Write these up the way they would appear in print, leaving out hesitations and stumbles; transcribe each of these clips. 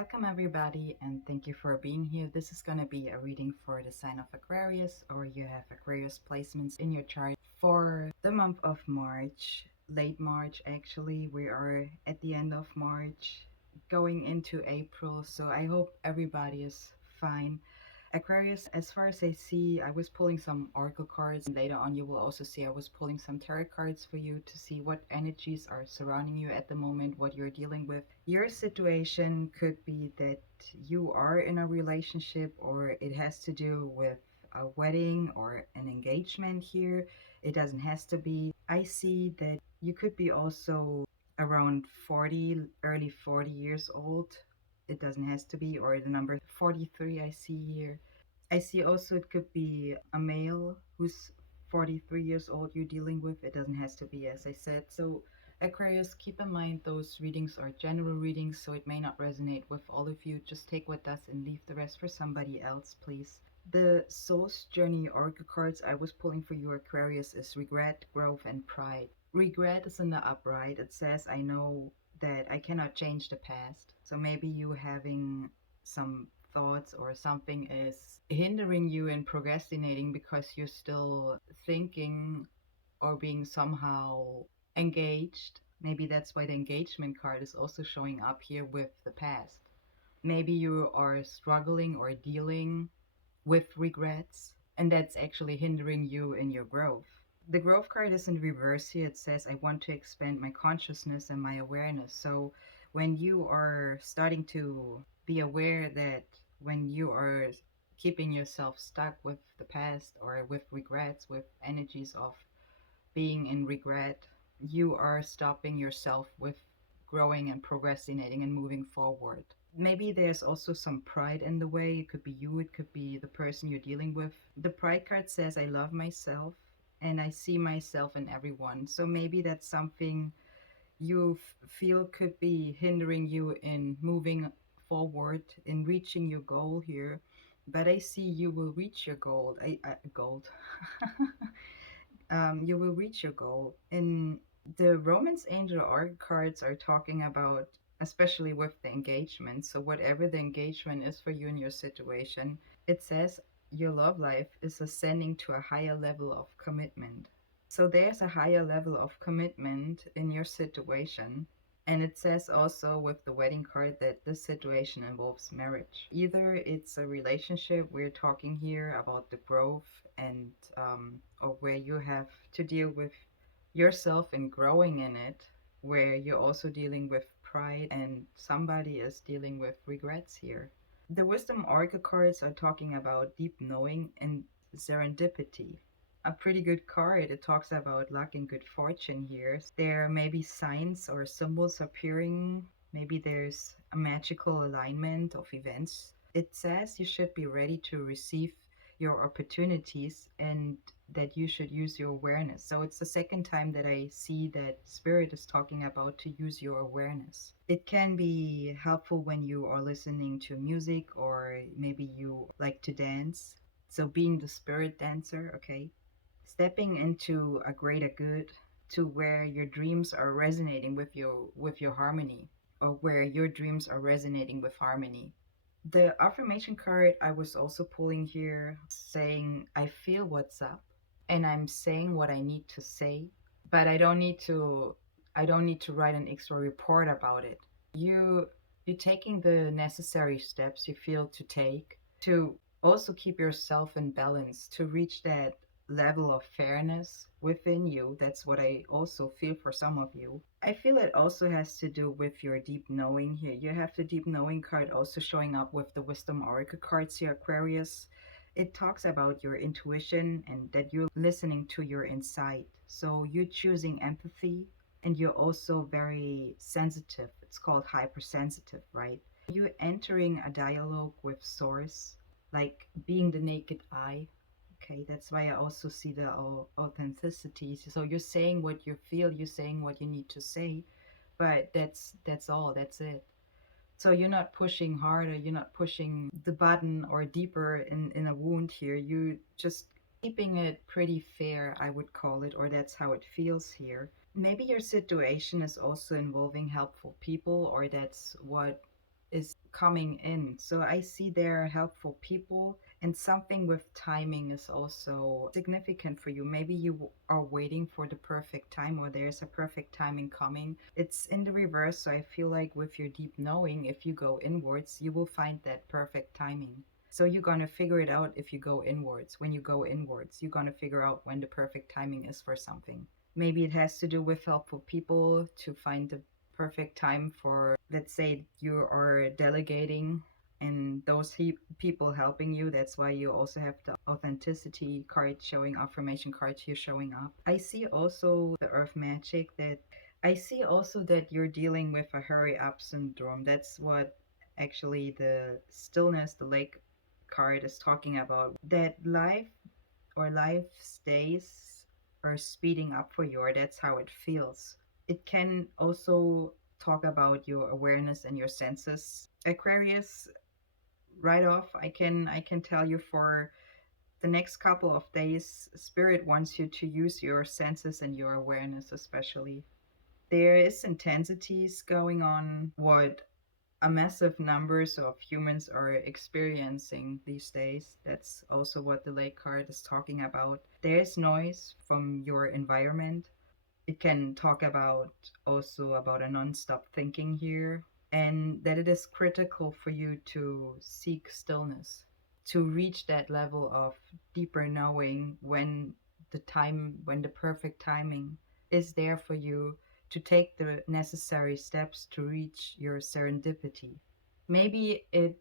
Welcome everybody and thank you for being here. This is going to be a reading for the sign of Aquarius, or you have Aquarius placements in your chart for the month of March, late March actually. We are at the end of March going into April, so I hope everybody is fine. Aquarius, as far as I see, I was pulling some oracle cards, and later on you will also see I was pulling some tarot cards for you to see what energies are surrounding you at the moment, what you're dealing with. Your situation could be that you are in a relationship, or it has to do with a wedding or an engagement here. It doesn't has to be. I see that you could be also around 40, early 40 years old. It doesn't has to be, or the number 43 I see here. I see also it could be a male who's 43 years old you're dealing with. It doesn't has to be, as I said. So Aquarius, keep in mind those readings are general readings, so it may not resonate with all of you. Just take what does and leave the rest for somebody else, please. The Soul's Journey Oracle cards I was pulling for you, Aquarius, is regret, growth, and pride. Regret is in the upright. It says, I know that I cannot change the past. So maybe you having some thoughts or something is hindering you in procrastinating because you're still thinking or being somehow engaged. Maybe that's why the engagement card is also showing up here with the past. Maybe you are struggling or dealing with regrets, and that's actually hindering you in your growth. The growth card is in reverse here. It says, I want to expand my consciousness and my awareness. So when you are starting to be aware that when you are keeping yourself stuck with the past or with regrets, with energies of being in regret, you are stopping yourself with growing and procrastinating and moving forward. Maybe there's also some pride in the way. It could be you, it could be the person you're dealing with. The pride card says, I love myself and I see myself in everyone. So maybe that's something you feel could be hindering you in moving forward, in reaching your goal here. But I see you will reach your goal. Gold. You will reach your goal. And the Romance Angel art cards are talking about, especially with the engagement. So, whatever the engagement is for you in your situation, it says your love life is ascending to a higher level of commitment. So, there's a higher level of commitment in your situation. And it says also with the wedding card that this situation involves marriage. Either it's a relationship, we're talking here about the growth and or where you have to deal with yourself and growing in it, where you're also dealing with pride and somebody is dealing with regrets here. The wisdom oracle cards are talking about deep knowing and serendipity. A pretty good card. It talks about luck and good fortune here. There may be signs or symbols appearing. Maybe there's a magical alignment of events. It says you should be ready to receive your opportunities and that you should use your awareness. So it's the second time that I see that Spirit is talking about to use your awareness. It can be helpful when you are listening to music, or maybe you like to dance. So being the spirit dancer, okay? Stepping into a greater good, to where your dreams are resonating with your harmony, or where your dreams are resonating with harmony. The affirmation card I was also pulling here saying, I feel what's up and I'm saying what I need to say, but I don't need to write an extra report about it. You you're taking the necessary steps you feel to take to also keep yourself in balance, to reach that level of fairness within you. That's what I also feel for some of you. I feel it also has to do with your deep knowing here. You have the deep knowing card also showing up with the wisdom oracle cards here, Aquarius. It talks about your intuition and that you're listening to your insight. So you're choosing empathy, and you're also very sensitive. It's called hypersensitive, right? You're entering a dialogue with source, like being the naked eye. Okay, that's why I also see the authenticity. So you're saying what you feel, you're saying what you need to say, but that's all, that's it. So you're not pushing harder, you're not pushing the button or deeper in a wound here. You just keeping it pretty fair, I would call it, or that's how it feels here. Maybe your situation is also involving helpful people, or that's what is coming in. So I see there are helpful people, and something with timing is also significant for you. Maybe you are waiting for the perfect time, or there's a perfect timing coming. It's in the reverse. So I feel like with your deep knowing, if you go inwards, you will find that perfect timing. So you're going to figure it out if you go inwards. When you go inwards, you're going to figure out when the perfect timing is for something. Maybe it has to do with helpful people to find the perfect time for, let's say, you are delegating and those people helping you. That's why you also have the authenticity card showing, affirmation card here showing up. I see also the earth magic, that I see also that you're dealing with a hurry up syndrome. That's what actually the stillness, the lake card is talking about. That life or life stays are speeding up for you, or that's how it feels. It can also talk about your awareness and your senses. Aquarius, right off, I can tell you for the next couple of days, Spirit wants you to use your senses and your awareness especially. There is intensities going on, what a massive numbers of humans are experiencing these days. That's also what the lake card is talking about. There's noise from your environment. It can talk about also about a non-stop thinking here, and that it is critical for you to seek stillness, to reach that level of deeper knowing when the perfect timing is there for you to take the necessary steps to reach your serendipity. Maybe it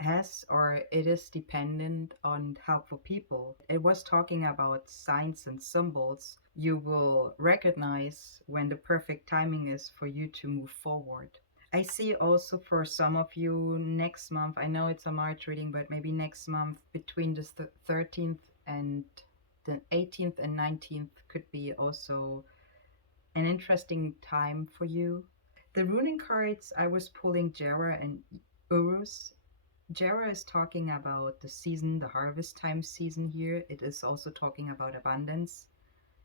has or it is dependent on helpful people. It was talking about signs and symbols you will recognize when the perfect timing is for you to move forward. I see also for some of you next month, I know it's a March reading, but maybe next month between the 13th and the 18th and 19th could be also an interesting time for you. The runing cards, I was pulling Jera and Urus. Jera is talking about the season, the harvest time season here. It is also talking about abundance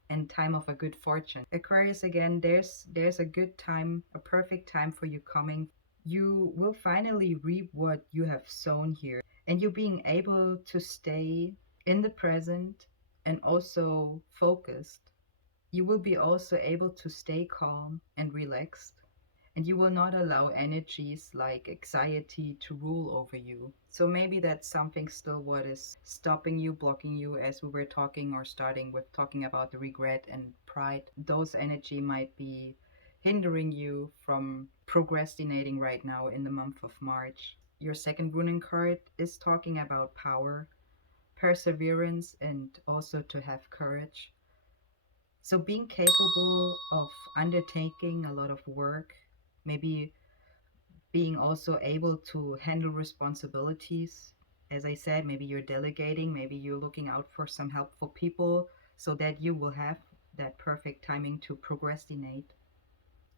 and time of a good fortune. Aquarius, again, there's a good time, a perfect time for you coming. You will finally reap what you have sown here, and you being able to stay in the present and also focused. You will be also able to stay calm and relaxed, and you will not allow energies like anxiety to rule over you. So maybe that's something still what is stopping you, blocking you, as we were talking or starting with talking about the regret and pride. Those energy might be hindering you from procrastinating right now in the month of March. Your second runing card is talking about power, perseverance, and also to have courage. So being capable of undertaking a lot of work, maybe being also able to handle responsibilities. As I said, maybe you're delegating, maybe you're looking out for some helpful people so that you will have that perfect timing to procrastinate.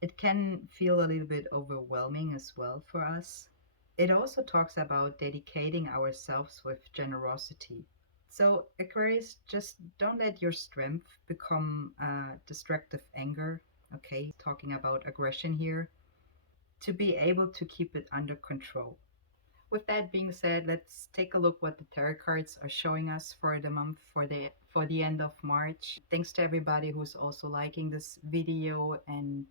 It can feel a little bit overwhelming as well for us. It also talks about dedicating ourselves with generosity. So, Aquarius, just don't let your strength become destructive anger. Okay, talking about aggression here, to be able to keep it under control. With that being said, let's take a look what the tarot cards are showing us for the month, for the end of March. Thanks to everybody who's also liking this video and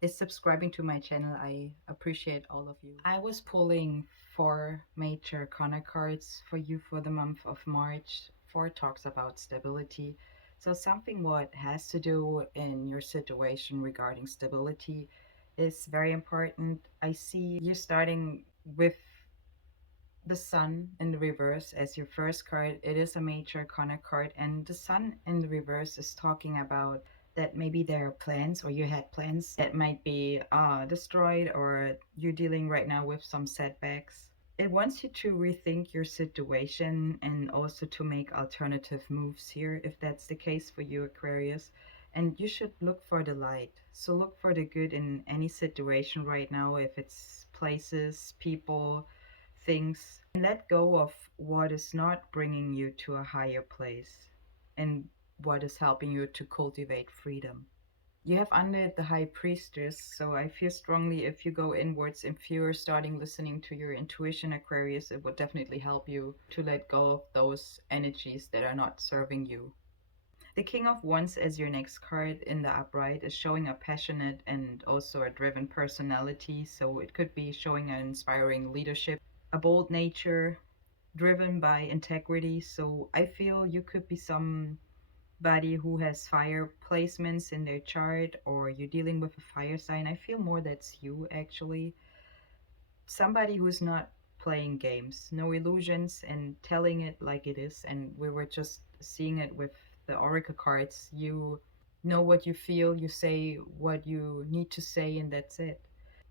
is subscribing to my channel. I appreciate all of you. I was pulling four major corner cards for you for the month of March. Four talks about stability. So something what has to do in your situation regarding stability is very important. I see you starting with the sun in the reverse as your first card. It is a major arcana card, and the sun in the reverse is talking about that maybe there are plans or you had plans that might be destroyed, or you're dealing right now with some setbacks. It wants you to rethink your situation and also to make alternative moves here if that's the case for you, Aquarius. And you should look for the light. So look for the good in any situation right now, if it's places, people, things, and let go of what is not bringing you to a higher place and what is helping you to cultivate freedom. You have under it the High Priestess, so I feel strongly if you go inwards, if you're starting listening to your intuition, Aquarius, it would definitely help you to let go of those energies that are not serving you. The King of Wands as your next card in the upright is showing a passionate and also a driven personality, so it could be showing an inspiring leadership, a bold nature, driven by integrity. So I feel you could be somebody who has fire placements in their chart, or you're dealing with a fire sign. I feel more that's you actually. Somebody who's not playing games, no illusions, and telling it like it is. And we were just seeing it with the oracle cards. You know what you feel, you say what you need to say, and that's it.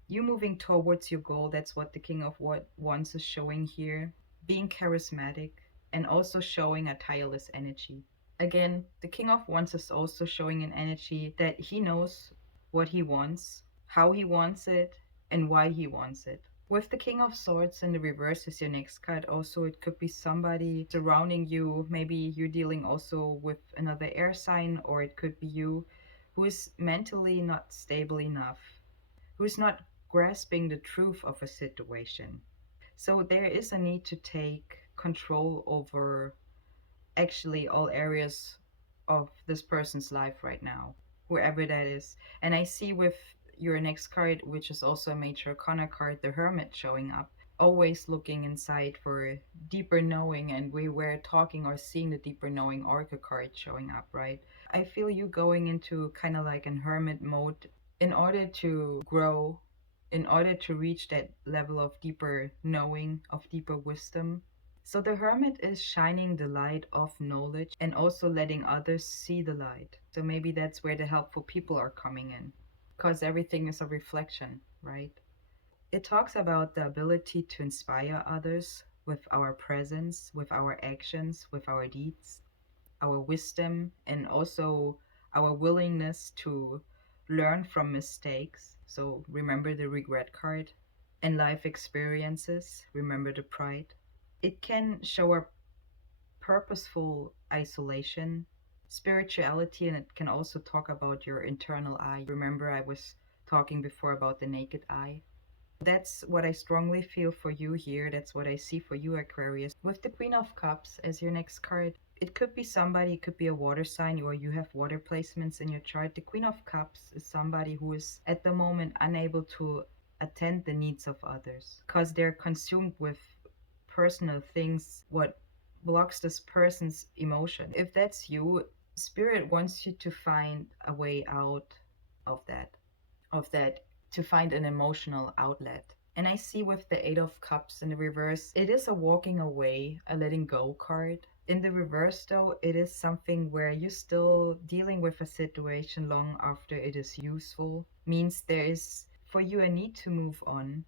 You moving towards your goal, that's what the King of what Wands is showing here. Being charismatic and also showing a tireless energy. Again, the King of Wands is also showing an energy that he knows what he wants, how he wants it, and why he wants it. With the King of Swords in the reverse is your next card. Also, it could be somebody surrounding you. Maybe you're dealing also with another air sign, or it could be you who is mentally not stable enough, who's not grasping the truth of a situation. So there is a need to take control over actually all areas of this person's life right now, wherever that is. And I see with your next card, which is also a major arcana card, the Hermit showing up, always looking inside for deeper knowing. And we were talking or seeing the deeper knowing oracle card showing up, right? I feel you going into kind of like an hermit mode in order to grow, in order to reach that level of deeper knowing, of deeper wisdom. So the hermit is shining the light of knowledge and also letting others see the light. So maybe that's where the helpful people are coming in, because everything is a reflection, right? It talks about the ability to inspire others with our presence, with our actions, with our deeds, our wisdom, and also our willingness to learn from mistakes. So remember the regret card. And life experiences, remember the pride. It can show a purposeful isolation, spirituality, and it can also talk about your internal eye. Remember, I was talking before about the naked eye. That's what I strongly feel for you here. That's what I see for you, Aquarius. With the Queen of Cups as your next card, it could be somebody, it could be a water sign, or you have water placements in your chart. The Queen of Cups is somebody who is at the moment unable to attend the needs of others because they're consumed with personal things, what blocks this person's emotion. If that's you, Spirit wants you to find a way out of that, to find an emotional outlet. And I see with the Eight of Cups in the reverse, it is a walking away, a letting go card. In the reverse, though, it is something where you're still dealing with a situation long after it is useful. Means there is for you a need to move on,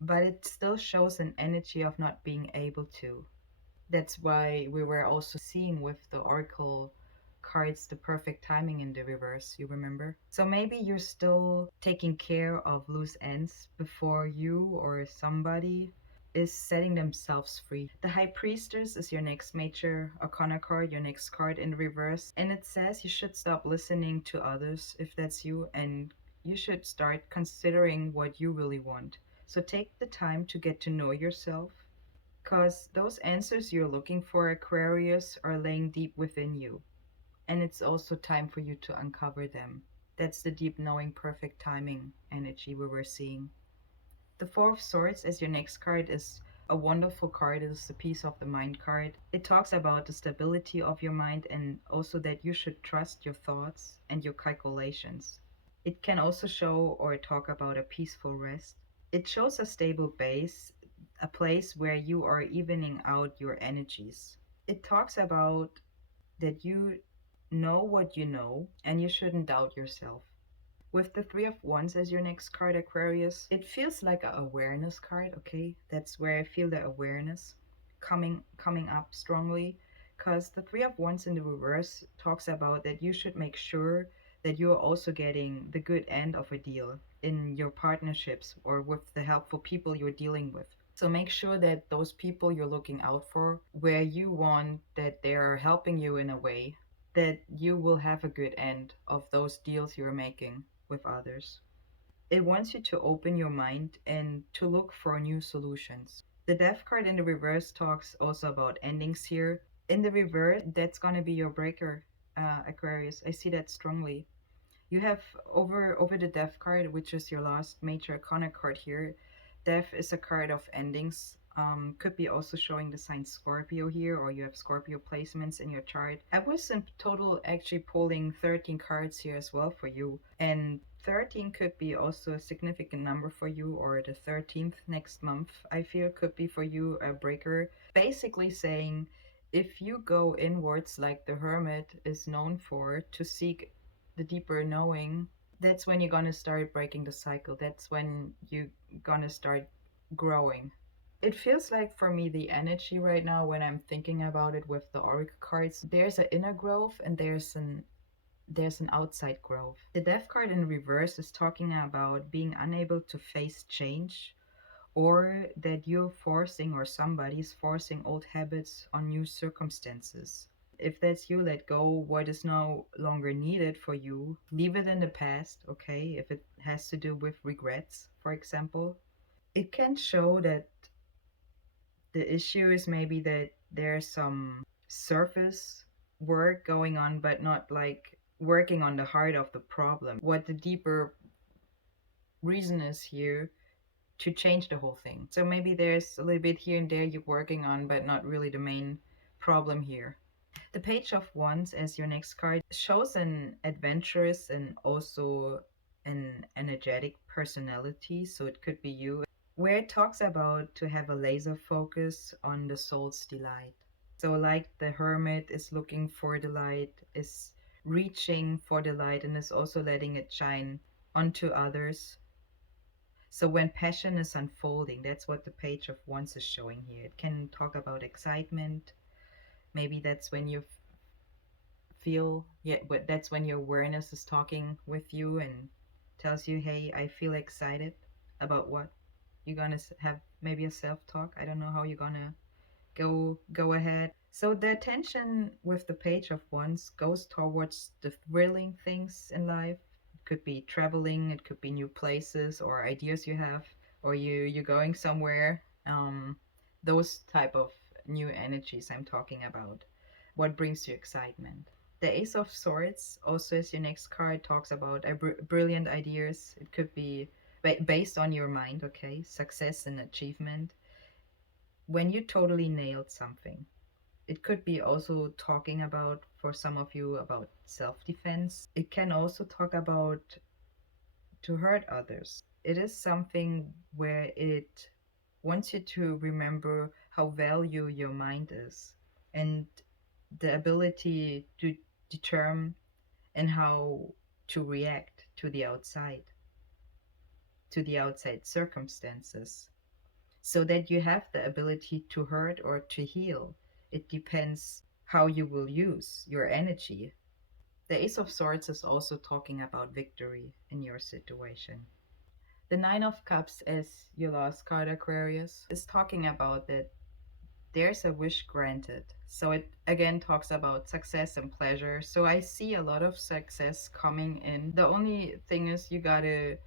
but it still shows an energy of not being able to. That's why we were also seeing with the oracle cards the perfect timing in the reverse, you remember? So maybe you're still taking care of loose ends before you or somebody is setting themselves free. The High Priestess is your next major arcana card, your next card in reverse, and it says you should stop listening to others if that's you, and you should start considering what you really want. So take the time to get to know yourself, because those answers you're looking for, Aquarius, are laying deep within you. And it's also time for you to uncover them. That's the deep knowing, perfect timing energy we were seeing. The Four of Swords as your next card is a wonderful card. It is the Peace of the Mind card. It talks about the stability of your mind and also that you should trust your thoughts and your calculations. It can also show or talk about a peaceful rest. It shows a stable base, a place where you are evening out your energies. It talks about that you know what you know and you shouldn't doubt yourself. With the Three of Wands as your next card, Aquarius, it feels like an awareness card, okay? That's where I feel the awareness coming up strongly, because the Three of Wands in the reverse talks about that you should make sure that you are also getting the good end of a deal in your partnerships or with the helpful people you're dealing with. So make sure that those people you're looking out for, where you want that they're helping you in a way, that you will have a good end of those deals you're making with others. It wants you to open your mind and to look for new solutions. The death card in the reverse talks also about endings here. In the reverse, that's gonna be your breaker, Aquarius. I see that strongly. You have over the death card, which is your last major arcana card here. Death is a card of endings. Could be also showing the sign Scorpio here, or you have Scorpio placements in your chart. I was in total actually pulling 13 cards here as well for you, and 13 could be also a significant number for you, or the 13th next month, I feel, could be for you a breaker. Basically saying, if you go inwards like the hermit is known for, to seek the deeper knowing, that's when you're gonna start breaking the cycle. That's when you're gonna start growing. It feels like for me the energy right now when I'm thinking about it with the oracle cards, there's an inner growth and there's an outside growth. The death card in reverse is talking about being unable to face change, or that you're forcing or somebody's forcing old habits on new circumstances. If that's you, let go what is no longer needed for you. Leave it in the past, okay? If it has to do with regrets, for example. It can show that the issue is maybe that there's some surface work going on, but not like working on the heart of the problem. What the deeper reason is here to change the whole thing. So maybe there's a little bit here and there you're working on, but not really the main problem here. The Page of Wands as your next card shows an adventurous and also an energetic personality, so it could be you, where it talks about to have a laser focus on the soul's delight. So, like the hermit is looking for the light, is reaching for the light, and is also letting it shine onto others. So, when passion is unfolding, that's what the Page of Wands is showing here. It can talk about excitement. Maybe that's when you feel, yeah, but that's when your awareness is talking with you and tells you, hey, I feel excited about what you're gonna have, maybe a self-talk. I don't know how you're gonna go ahead. So the attention with the Page of Wands goes towards the thrilling things in life. It could be traveling, it could be new places or ideas you have, or you're going somewhere. Those type of new energies I'm talking about. What brings you excitement? The Ace of Swords, also as your next card, talks about brilliant ideas. It could be based on your mind, okay? Success and achievement. When you totally nailed something. It could be also talking about, for some of you, about self defense. It can also talk about to hurt others. It is something where it wants you to remember how value your mind is and the ability to determine and how to react to the outside circumstances, so that you have the ability to hurt or to heal. It depends how you will use your energy. The Ace of Swords is also talking about victory in your situation. The Nine of Cups, as your last card, Aquarius, is talking about that there's a wish granted. So it again talks about success and pleasure. So I see a lot of success coming in. The only thing is you gotta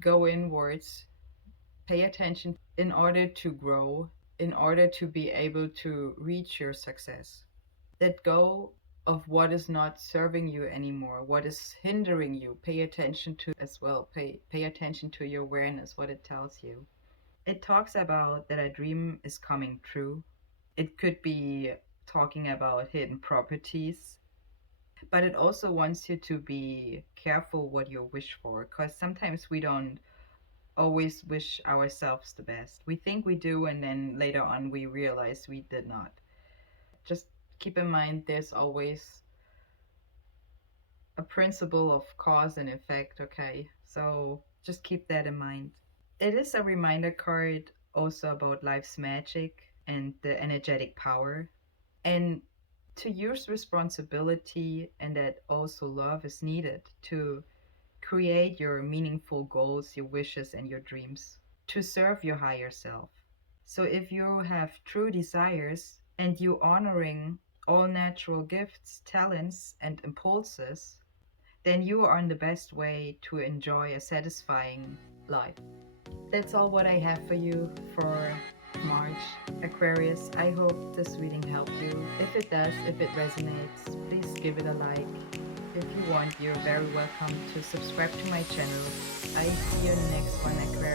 go inwards, pay attention in order to grow, in order to be able to reach your success. Let go of what is not serving you anymore, what is hindering you. Pay attention to as well. Pay attention to your awareness, what it tells you. It talks about that a dream is coming true. It could be talking about hidden properties, but it also wants you to be careful what you wish for, because sometimes we don't always wish ourselves the best. We think we do, and then later on we realize we did not. Just keep in mind there's always a principle of cause and effect, okay? So just keep that in mind. It is a reminder card also about life's magic and the energetic power, and to use responsibility, and that also love is needed to create your meaningful goals, your wishes, and your dreams to serve your higher self. So if you have true desires and you honoring all natural gifts, talents, and impulses, then you are on the best way to enjoy a satisfying life. That's all what I have for you for March, Aquarius. I hope this reading helped you. If it does, if it resonates, please give it a like. If you want, you're very welcome to subscribe to my channel. I see you in the next one, Aquarius.